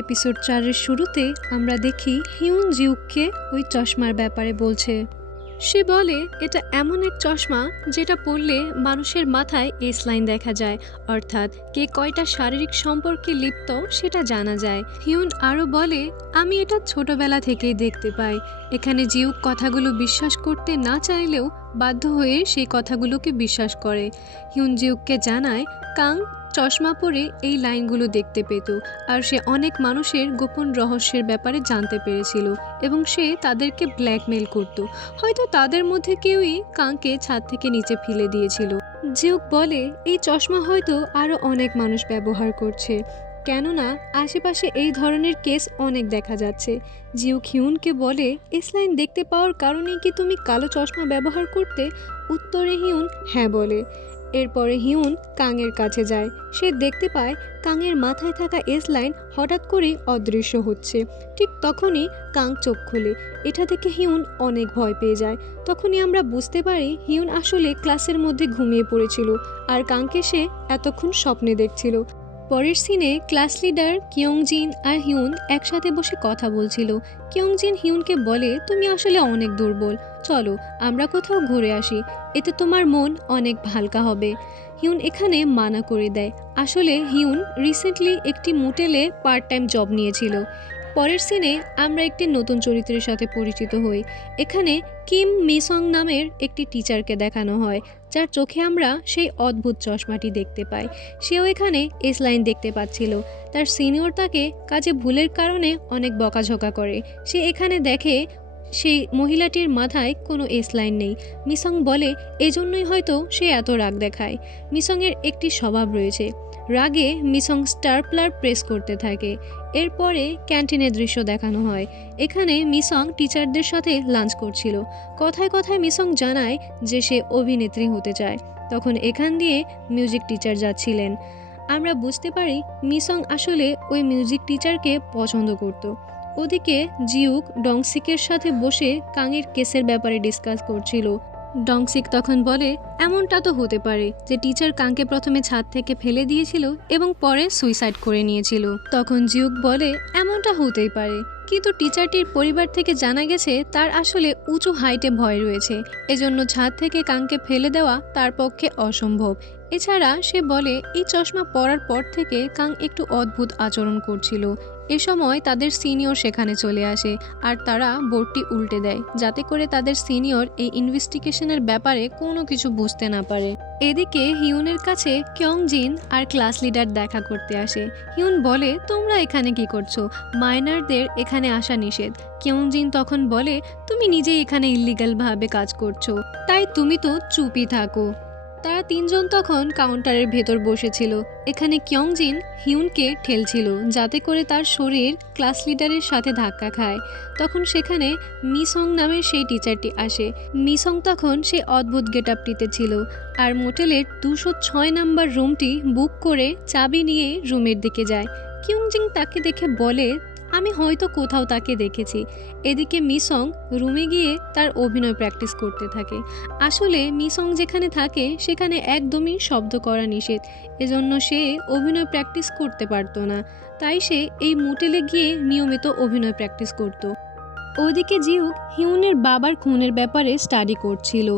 Episode 4-এর শুরুতে আমরা দেখি হিউন জিউককে ওই চশমার ব্যাপারে বলছে। সে বলে এটা এমন এক চশমা যেটা পরলে মানুষের মাথায় এস লাইন দেখা যায়, অর্থাৎ কে কয়টা শারীরিক সম্পর্কে লিপ্ত সেটা জানা যায়। হিউন আরও বলে, আমি এটা ছোটবেলা থেকেই দেখতে পাই। এখানে জিউক কথাগুলো বিশ্বাস করতে না চাইলেও বাধ্য হয়ে সেই কথাগুলোকে বিশ্বাস করে। হিউন জিউককে জানায় কাং চশমা পরে এই লাইনগুলো দেখতে পেত, আর সে অনেক মানুষের গোপন রহস্যের ব্যাপারে জানতে পেরেছিল এবং সে তাদেরকে ব্ল্যাকমেল করত। হয়তো তাদের মধ্যে কেউই কাংকে ছাদ থেকে নিচে ফেলে দিয়েছিল। জিউক বলে এই চশমা হয়তো আরও অনেক মানুষ ব্যবহার করছে, কেননা আশেপাশে এই ধরনের কেস অনেক দেখা যাচ্ছে। জিউক হিউনকে বলে এস লাইন দেখতে পাওয়ার কারণেই কি তুমি কালো চশমা ব্যবহার করতে? উত্তরে হিউন হ্যাঁ বলে। এরপরে হিউন কাংয়ের কাছে যায়। সে দেখতে পায় কাংয়ের মাথায় থাকা এস লাইন হঠাৎ করেই অদৃশ্য হচ্ছে। ঠিক তখনই কাং চোখ খোলে। এটা থেকে হিউন অনেক ভয় পেয়ে যায়। তখনই আমরা বুঝতে পারি হিউন আসলে ক্লাসের মধ্যে ঘুমিয়ে পড়েছিল আর কাংকে সে এতক্ষণ স্বপ্নে দেখছিল। পরের সিনে ক্লাস লিডার কিয়ংজিন আর হিউন একসাথে বসে কথা বলছিল। কিয়ংজিন হিউনকে বলে তুমি আসলে অনেক দুর্বল, চলো আমরা কোথাও ঘুরে আসি, এতে তোমার মন অনেক হালকা হবে। হিউন এখানে মানা করে দেয়। আসলে হিউন রিসেন্টলি একটি মোটেলে পার্ট টাইম জব নিয়েছিল। পরের সিনে আমরা একটি নতুন চরিত্রের সাথে পরিচিত হই। এখানে কিম মিসং নামের একটি টিচারকে দেখানো হয়, যার চোখে আমরা সেই অদ্ভুত চশমাটি দেখতে পাই। সেও এখানে এস লাইন দেখতে পাচ্ছিল। তার সিনিয়র তাকে কাজে ভুলের কারণে অনেক বকাঝকা করে। সে এখানে দেখে সেই মহিলাটির মাথায় কোনো এস লাইন নেই। মিসং বলে এজন্যই হয়তো সে এত রাগ দেখায়। মিসংয়ের একটি স্বভাব রয়েছে, রাগে মিসং স্টারপ্লার প্রেস করতে থাকে। এরপরে ক্যান্টিনের দৃশ্য দেখানো হয়। এখানে মিসং টিচারদের সাথে লাঞ্চ করছিল। কথায় কথায় মিসং জানায় যে সে অভিনেত্রী হতে চায়। তখন এখান দিয়ে মিউজিক টিচার যাচ্ছিলেন। আমরা বুঝতে পারি মিসং আসলে ওই মিউজিক টিচারকে পছন্দ করত। ওদিকে জিউক ডংসিকের সাথে বসে কাংয়ের কেসের ব্যাপারে ডিসকাস করছিল। ডংসিক তখন বলে এমনটা তো হতে পারে যে টিচার কাংকে প্রথমে ছাদ থেকে ফেলে দিয়েছিল এবং পরে সুইসাইড করে নিয়েছিল। তখন জিউক বলে এমনটা হতেই পারে, কিন্তু টিচারটির পরিবার থেকে জানা গেছে তার আসলে উঁচু হাইটে ভয় রয়েছে, এজন্য ছাদ থেকে কাংকে ফেলে দেওয়া তার পক্ষে অসম্ভব। এছাড়া সে বলে এই চশমা পরার পর থেকে কাং একটু অদ্ভুত আচরণ করছিল। এ সময় তাদের সিনিয়র সেখানে চলে আসে আর তারা বোর্ডটি উল্টে দেয়, যাতে করে তাদের সিনিয়র এই ইনভেস্টিগেশনের ব্যাপারে কোনো কিছু বুঝতে না পারে। এদিকে হিউনের কাছে কিয়ংজিন আর ক্লাস লিডার দেখা করতে আসে। হিউন বলে তোমরা এখানে কি করছো? মাইনারদের এখানে আসা নিষেধ। কিয়ংজিন তখন বলে তুমি নিজেই এখানে ইল্লিগালভাবে কাজ করছো, তাই তুমি তো চুপই থাকো। তারা তিনজন তখন কাউন্টারের ভেতর বসেছিল। এখানে কিয়ংজিন হিউনকে ঠেলছিল যাতে করে তার শরীর ক্লাস লিডারের সাথে ধাক্কা খায়। তখন সেখানে মিসং নামের সেই টিচারটি আসে। মিসং তখন সেই অদ্ভুত গেটআপটিতে ছিল আর মোটেলের 206 নাম্বার রুমটি বুক করে চাবি নিয়ে রুমের দিকে যায়। কিয়ংজিন তাকে দেখে বলে আমি হয়তো কোথাও তাকে দেখেছি। এদিকে মিসং রুমে গিয়ে তার অভিনয় প্র্যাকটিস করতে থাকে। আসলে মিসং যেখানে থাকে সেখানে একদমই শব্দ করা নিষেধ, এজন্য সে অভিনয় প্র্যাকটিস করতে পারতো না। তাই সে এই মোটেলে গিয়ে নিয়মিত অভিনয় প্র্যাকটিস করত। ওদিকে জিউক হিউনের বাবার খুনের ব্যাপারে স্টাডি করছিল।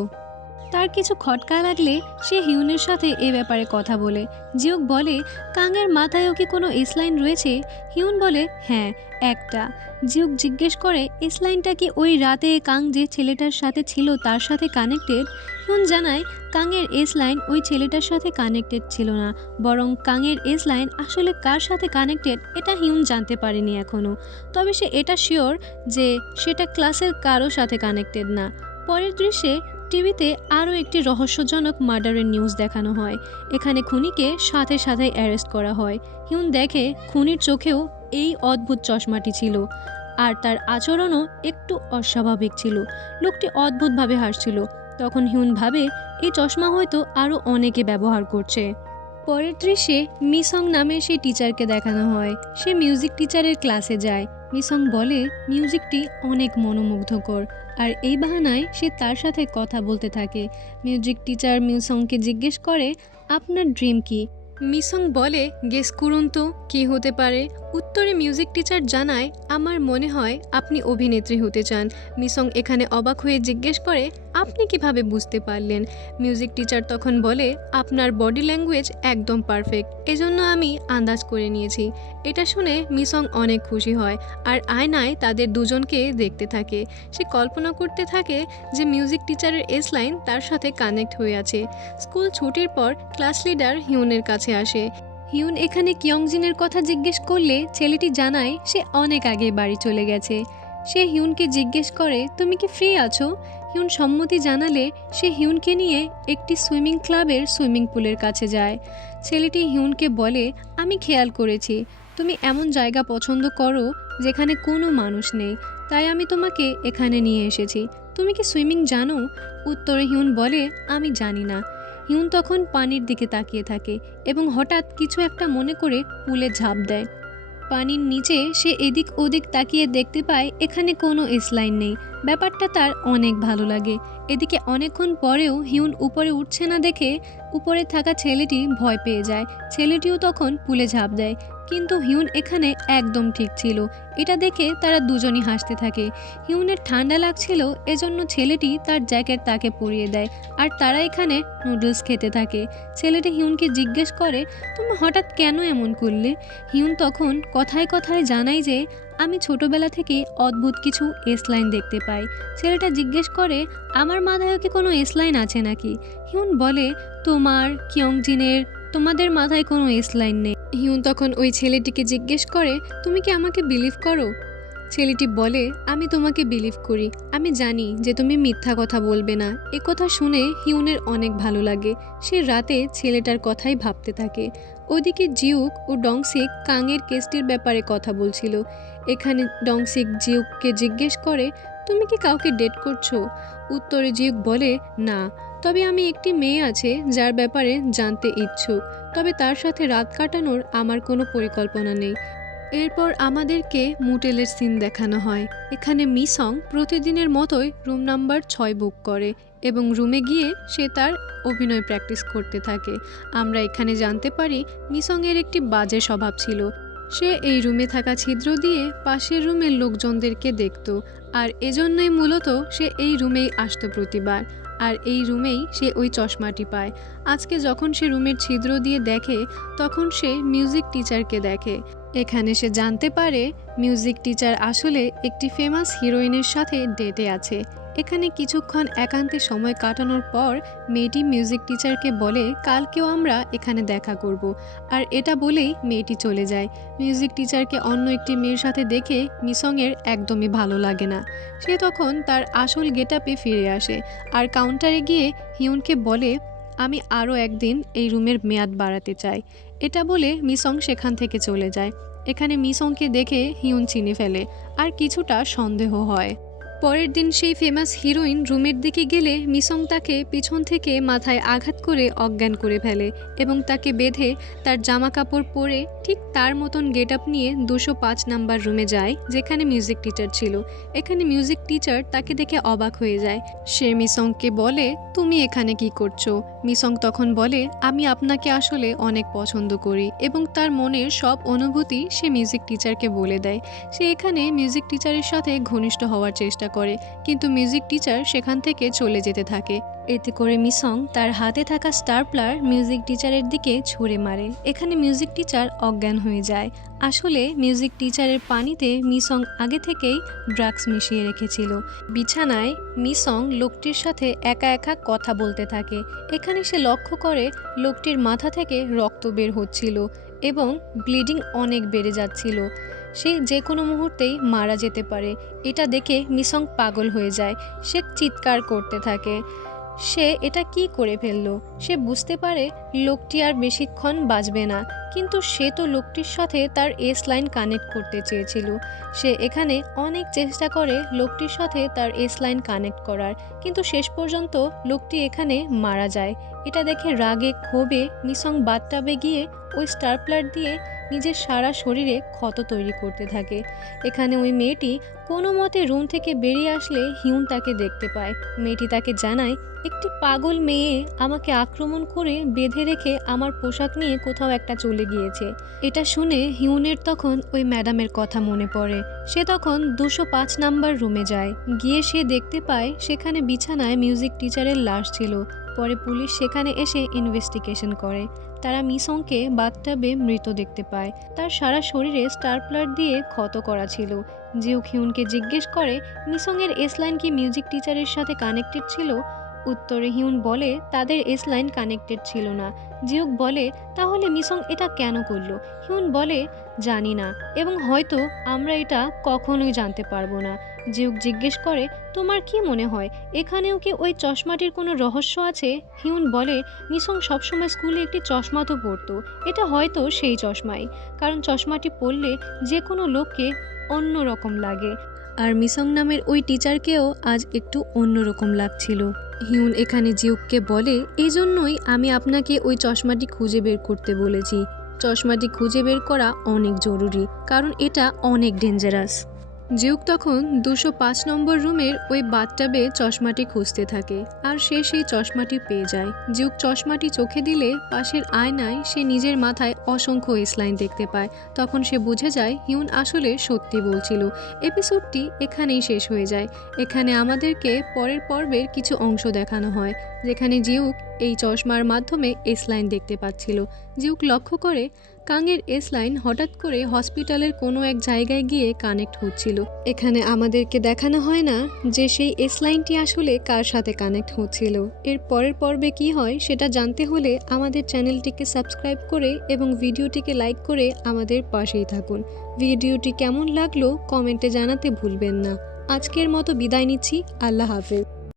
তার কিছু খটকা লাগলে সে হিউনের সাথে এ ব্যাপারে কথা বলে। জিউক বলে কাংয়ের মাথায়ও কি কোনো এস লাইন রয়েছে? হিউন বলে হ্যাঁ, একটা। জিউক জিজ্ঞেস করে এস লাইনটা কি ওই রাতে কাং যে ছেলেটার সাথে ছিল তার সাথে কানেক্টেড? হিউন জানায় কাংয়ের এস লাইন ওই ছেলেটার সাথে কানেক্টেড ছিল না, বরং কাংয়ের এস লাইন আসলে কার সাথে কানেক্টেড এটা হিউন জানতে পারেনি এখনও। তবে সে এটা শিওর যে সেটা ক্লাসের কারো সাথে কানেক্টেড না। পরের দৃশ্যে টিভিতে আরও একটি রহস্যজনক মার্ডারের নিউজ দেখানো হয়। এখানে খুনিকে সাথে সাথে অ্যারেস্ট করা হয়। হিউন দেখে খুনির চোখেও এই অদ্ভুত চশমাটি ছিল আর তার আচরণও একটু অস্বাভাবিক ছিল। লোকটি অদ্ভুতভাবে হাসছিল। তখন হিউন ভাবে এই চশমা হয়তো আরও অনেকে ব্যবহার করছে। পরের দৃশ্যে মিসং নামে সেই টিচারকে দেখানো হয়। সে মিউজিক টিচারের ক্লাসে যায়। মিসং বলে মিউজিকটি অনেক মনোমুগ্ধকর আর এই বাহানায় সে তার সাথে কথা বলতে থাকে। মিউজিক টিচার মিসংকে জিজ্ঞেস করে আপনার ড্রিম কি? মিসং বলে, গেস করুন তো কি হতে পারে। উত্তরে মিউজিক টিচার জানায়, আমার মনে হয় আপনি অভিনেত্রী হতে চান। মিসং এখানে অবাক হয়ে জিজ্ঞেস করে, আপনি কিভাবে বুঝতে পারলেন? মিউজিক টিচার তখন বলে, আপনার বডি ল্যাঙ্গুয়েজ একদম পারফেক্ট, এজন্য আমি আন্দাজ করে নিয়েছি। এটা শুনে মিসং অনেক খুশি হয় আর আয়নায় তাদের দুজনকে দেখতে থাকে। সে কল্পনা করতে থাকে যে মিউজিক টিচারের এস লাইন তার সাথে কানেক্ট হয়ে আছে। স্কুল ছুটির পর ক্লাস লিডার হিউনের কাছে আসে। হিউন এখানে কিয়ংজিনের কথা জিজ্ঞেস করলে ছেলেটি জানায় সে অনেক আগে বাড়ি চলে গেছে। সে হিউনকে জিজ্ঞেস করে, তুমি কি ফ্রি আছো? হিউন সম্মতি জানালে সে হিউনকে নিয়ে একটি সুইমিং ক্লাবের সুইমিং পুলের কাছে যায়। ছেলেটি হিউনকে বলে, আমি খেয়াল করেছি তুমি এমন জায়গা পছন্দ করো যেখানে কোনো মানুষ নেই, তাই আমি তোমাকে এখানে নিয়ে এসেছি। তুমি কি সুইমিং জানো? উত্তরে হিউন বলে, আমি জানি না। হিউন তখন পানির দিকে তাকিয়ে থাকে এবং হঠাৎ কিছু একটা মনে করে পুলে ঝাঁপ দেয়। পানির নিচে সে এদিক ওদিক তাকিয়ে দেখতে পায় এখানে কোনো এসলাইন নেই। ব্যাপারটা তার অনেক ভালো লাগে। এদিকে অনেকক্ষণ পরেও হিউন উপরে উঠছে না দেখে উপরে থাকা ছেলেটি ভয় পেয়ে যায়। ছেলেটিও তখন পুলে ঝাঁপ দেয়, কিন্তু হিউন এখানে একদম ঠিক ছিল। এটা দেখে তারা দুজনই হাসতে থাকে। হিউনের ঠান্ডা লাগছিল, এজন্য ছেলেটি তার জ্যাকেট তাকে পরিয়ে দেয় আর তারা এখানে নুডলস খেতে থাকে। ছেলেটি হিউনকে জিজ্ঞেস করে, তুমি হঠাৎ কেন এমন করলে? হিউন তখন কথায় কথায় জানায় যে আমি ছোটবেলা থেকেই অদ্ভুত কিছু এস লাইন দেখতে পাই। ছেলেটা জিজ্ঞেস করে, আমার মাথায় কি কোনো এস লাইন আছে নাকি? হিউন বলে, তোমার, কিয়ংজিনের, তোমাদের মাথায় কোনো এস লাইন নেই। হিউন তখন ওই ছেলেটিকে জিজ্ঞেস করে, তুমি কি আমাকে বিলিভ করো? ছেলেটি বলে, আমি তোমাকে বিলিভ করি। আমি জানি যে তুমি মিথ্যা কথা বলবে না। এ কথা শুনে হিউনের অনেক ভালো লাগে। সে রাতে ছেলেটার কথাই ভাবতে থাকে। ওদিকে জিউক ও ডংসিক কাংয়ের কেসটির ব্যাপারে কথা বলছিল। এখানে ডংসিক জিউককে জিজ্ঞেস করে, তুমি কি কাউকে ডেট করছো? উত্তরে জিউক বলে, না, তবে আমি একটি মেয়ে আছে যার ব্যাপারে জানতে ইচ্ছুক, তবে তার সাথে রাত কাটানোর আমার কোনো পরিকল্পনা নেই। এরপর আমাদেরকে মোটেলের সিন দেখানো হয়। এখানে মিসং প্রতিদিনের মতোই রুম নাম্বার 6 বুক করে এবং রুমে গিয়ে সে তার অভিনয় প্র্যাকটিস করতে থাকে। আমরা এখানে জানতে পারি মিসংয়ের একটি বাজে স্বভাব ছিল। সে এই রুমে থাকা ছিদ্র দিয়ে পাশের রুমের লোকজনদেরকে দেখত, আর এজন্যই মূলত সে এই রুমেই আসতো প্রতিবার। আর এই রুমেই সে ওই চশমাটি পায়। আজকে যখন সে রুমের ছিদ্র দিয়ে দেখে তখন সে মিউজিক টিচারকে দেখে। এখানে সে জানতে পারে মিউজিক টিচার আসলে একটি ফেমাস হিরোইনের সাথে ডেটে আছে। এখানে কিছুক্ষণ একান্তে সময় কাটানোর পর মেয়েটি মিউজিক টিচারকে বলে, কালকেও আমরা এখানে দেখা করব। আর এটা বলেই মেয়েটি চলে যায়। মিউজিক টিচারকে অন্য একটি মেয়ের সাথে দেখে মিসংয়ের একদমই ভালো লাগে না। সে তখন তার আসল গেটআপে ফিরে আসে আর কাউন্টারে গিয়ে হিউনকে বলে, আমি আরও একদিন এই রুমের মেয়াদ বাড়াতে চাই। এটা বলে মিসং সেখান থেকে চলে যায়। এখানে মিসংকে দেখে হিউন চিনে ফেলে আর কিছুটা সন্দেহ হয়। পরের দিন সেই ফেমাস হিরোইন রুমের দিকে গেলে মিসং তাকে পিছন থেকে মাথায় আঘাত করে অজ্ঞান করে ফেলে এবং তাকে বেঁধে তার জামা কাপড় পরে ঠিক তার মতন গেটআপ নিয়ে 205 নাম্বার রুমে যায়, যেখানে মিউজিক টিচার ছিল। এখানে মিউজিক টিচার তাকে দেখে অবাক হয়ে যায়। সে মিসংকে বলে, তুমি এখানে কি করছো? মিসং তখন বলে, আমি আপনাকে আসলে অনেক পছন্দ করি, এবং তার মনের সব অনুভূতি সে মিউজিক টিচারকে বলে দেয়। সে এখানে মিউজিক টিচারের সাথে ঘনিষ্ঠ হওয়ার চেষ্টা করে, কিন্তু মিউজিক টিচার সেখান থেকে চলে যেতে থাকে। এতে করে মিসং তার হাতে থাকা স্টারপ্লার মিউজিক টিচারের দিকে ছুঁড়ে মারে। এখানে মিউজিক টিচার অজ্ঞান হয়ে যায়। আসলে মিউজিক টিচারের পানিতে মিসং আগে থেকেই ড্রাগস মিশিয়ে রেখেছিল। বিছানায় মিসং লোকটির সাথে একা একা কথা বলতে থাকে। এখানে সে লক্ষ্য করে লোকটির মাথা থেকে রক্ত বের হচ্ছিল এবং ব্লিডিং অনেক বেড়ে যাচ্ছিল। সে যে কোনো মুহূর্তেই মারা যেতে পারে। এটা দেখে মিসং পাগল হয়ে যায়। সে চিৎকার করতে থাকে। সে এটা কি করে ফেললো? সে বুঝতে পারে লোকটি আর বেশিক্ষণ বাঁচবে না, কিন্তু সে তো লোকটির সাথে তার এস লাইন কানেক্ট করতে চেয়েছিল। সে এখানে অনেক চেষ্টা করে লোকটির সাথে তার এস লাইন কানেক্ট করার, কিন্তু শেষ পর্যন্ত লোকটি এখানে মারা যায়। এটা দেখে রাগে ক্ষোভে মিসং বাথটাবে গিয়ে ওই স্টারপ্লার দিয়ে নিজের সারা শরীরে ক্ষত তৈরি করতে থাকে। এখানে ওই মেয়েটি কোনো মতে রুম থেকে বেরিয়ে আসলে হিউন তাকে দেখতে পায়। মেয়েটি তাকে জানায়, একটি পাগল মেয়ে আমাকে আক্রমণ করে বেঁধে রেখে আমার পোশাক নিয়ে কোথাও একটা চলে গিয়েছে। এটা শুনে হিউনের তখন ওই ম্যাডামের কথা মনে পড়ে। সে তখন 205 নাম্বার রুমে যায়। গিয়ে সে দেখতে পায় সেখানে বিছানায় মিউজিক টিচারের লাশ ছিল। পরে পুলিশ সেখানে এসে ইনভেস্টিগেশন করে। তারা মিসংকে বাথটাবে মৃত দেখতে পায়। তার সারা শরীরে স্টারপ্লার দিয়ে ক্ষত করা ছিল। জিউক হিউনকে জিজ্ঞেস করে মিসংয়ের এসলাইন কি মিউজিক টিচারের সাথে কানেক্টেড ছিল। উত্তরে হিউন বলে তাদের এসলাইন কানেক্টেড ছিল না। জিউক বলে তাহলে মিসং এটা কেন করলো। হিউন বলে জানি না, এবং হয়তো আমরা এটা কখনোই জানতে পারবো না। জিউক জিজ্ঞেস করে তোমার কি মনে হয় এখানেও কি ওই চশমাটির কোনো রহস্য আছে। হিউন বলে মিসং সবসময় স্কুলে একটি চশমা তো পরতো, এটা হয়তো সেই চশমাই, কারণ চশমাটি পরলে যে কোনো লোককে অন্যরকম লাগে। আর মিসং নামের ওই টিচারকেও আজ একটু অন্যরকম লাগছিল। হিউন এখানে জিউককে বলে এই জন্যই আমি আপনাকে ওই চশমাটি খুঁজে বের করতে বলেছি। চশমাটি খুঁজে বের করা অনেক জরুরি, কারণ এটা অনেক ডেঞ্জারাস। জিউক তখন 205 নম্বর রুমের ওই বাথটাবে চশমাটি খুঁজতে থাকে, আর সে সেই চশমাটি পেয়ে যায়। জিউক চশমাটি চোখে দিলে পাশের আয়নায় সে নিজের মাথায় অসংখ্য এসলাইন দেখতে পায়। তখন সে বুঝে যায় হিউন আসলে সত্যি বলছিল। এপিসোডটি এখানেই শেষ হয়ে যায়। এখানে আমাদেরকে পরের পর্বের কিছু অংশ দেখানো হয়, যেখানে জিউক এই চশমার মাধ্যমে এসলাইন দেখতে পাচ্ছিল। জিউক লক্ষ্য করে কাংয়ের এসলাইন হঠাৎ করে হসপিটালের কোনো এক জায়গায় গিয়ে কানেক্ট হচ্ছিল। এখানে আমাদেরকে দেখানো হয় না যে সেই এসলাইনটি আসলে কার সাথে কানেক্ট হচ্ছিল। এর পরের পর্বে কি হয় সেটা জানতে হলে আমাদের চ্যানেলটিকে সাবস্ক্রাইব করে এবং ভিডিওটিকে লাইক করে আমাদের পাশেই থাকুন। ভিডিওটি কেমন লাগলো কমেন্টে জানাতে ভুলবেন না। আজকের মতো বিদায় নিচ্ছি। আল্লাহ হাফেজ।